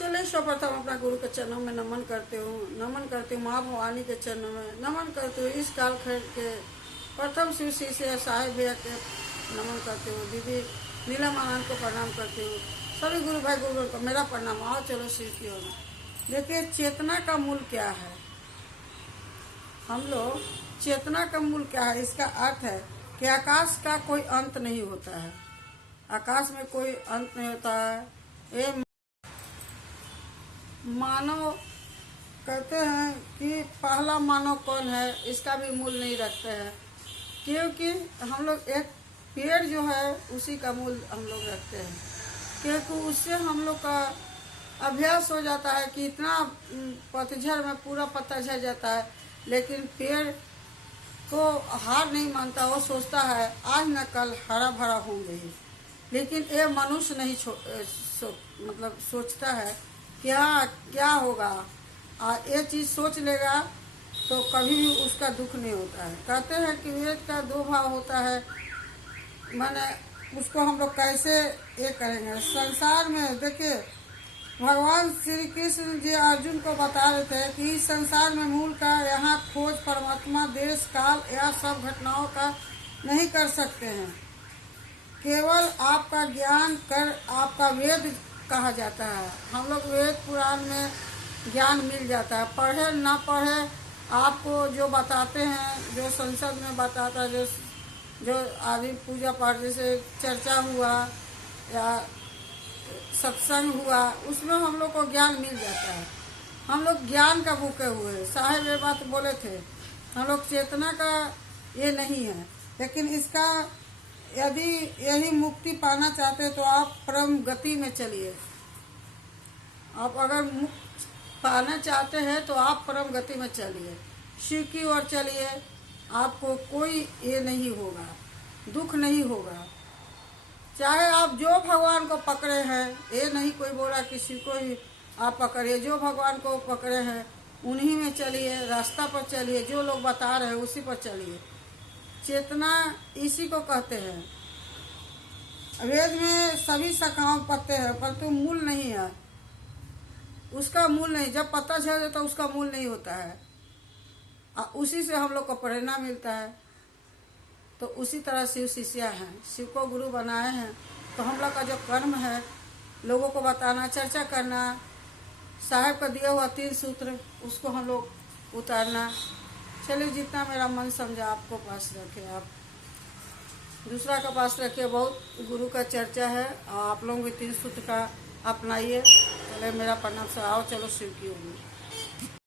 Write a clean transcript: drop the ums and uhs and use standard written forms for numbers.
चलिए सर्वप्रथम अपना गुरु के चरणों में नमन करते हूँ माँ भवानी के चरणों में नमन करते हुए इस कालखंड के प्रथम शिव शिष्य साहिब भैया के नमन करते हूँ। दीदी नीलम आनंद को प्रणाम करती हूँ। सभी गुरु भाई गुरु को मेरा प्रणाम। आओ चलो शिव की ओर। देखिए चेतना का मूल क्या है। हम लोग चेतना का मूल क्या है, इसका अर्थ है कि आकाश का कोई अंत नहीं होता है। आकाश में कोई अंत नहीं होता है। ये मानव कहते हैं कि पहला मानव कौन है, इसका भी मूल नहीं रखते हैं, क्योंकि हम लोग एक पेड़ जो है उसी का मूल हम लोग रखते हैं, क्योंकि उससे हम लोग का अभ्यास हो जाता है कि इतना पतझड़ में पूरा पत्ता झड़ जाता है, लेकिन पेड़ को हार नहीं मानता। वो सोचता है आज न कल हरा भरा होंगे ही, लेकिन ये मनुष्य नहीं मतलब सोचता है क्या क्या होगा। ये चीज़ सोच लेगा तो कभी भी उसका दुख नहीं होता है। कहते हैं कि वेद का दो भाव होता है, माने उसको हम लोग कैसे ये करेंगे। संसार में देखिए भगवान श्री कृष्ण जी अर्जुन को बता रहे थे कि इस संसार में मूल का यहाँ खोज परमात्मा देश काल या सब घटनाओं का नहीं कर सकते हैं। केवल आपका ज्ञान कर आपका वेद कहा जाता है। हम लोग वेद पुराण में ज्ञान मिल जाता है। पढ़े ना पढ़े आपको जो बताते हैं, जो संसद में बताता है, जो आदि पूजा पाठ जैसे चर्चा हुआ या सत्संग हुआ, उसमें हम लोग को ज्ञान मिल जाता है। हम लोग ज्ञान का भूखे हुए हैं। साहेब ये बात बोले थे, हम लोग चेतना का ये नहीं है, लेकिन इसका यदि यही मुक्ति पाना चाहते तो आप परम गति में चलिए। आप अगर मुक्ति पाना चाहते हैं तो आप परम गति में चलिए, शिव की ओर चलिए। आपको कोई ये नहीं होगा, दुख नहीं होगा। चाहे आप जो भगवान को पकड़े हैं, ये नहीं कोई बोला किसी को ही आप पकड़िए। जो भगवान को पकड़े हैं उन्हीं में चलिए, रास्ता पर चलिए, जो लोग बता रहे हैं उसी पर चलिए। चेतना इसी को कहते हैं। वेद में सभी शाखाओं पत्ते हैं, परंतु मूल नहीं है। उसका मूल नहीं, जब पत्ता झड़ जाता है उसका मूल नहीं होता है। उसी से हम लोग को प्रेरणा मिलता है। तो उसी तरह शिव शिष्या हैं, शिव को गुरु बनाए हैं। तो हम लोग का जो कर्म है, लोगों को बताना, चर्चा करना, साहेब का दिया हुआ 3 सूत्र उसको हम लोग उतारना। चलिए जितना मेरा मन समझा आपको पास रखे, आप दूसरा का पास रखिए। बहुत गुरु का चर्चा है और आप लोग भी 3 सूत्र का अपनाइए। चले मेरा प्रणाम से। आओ चलो शिव की ओर।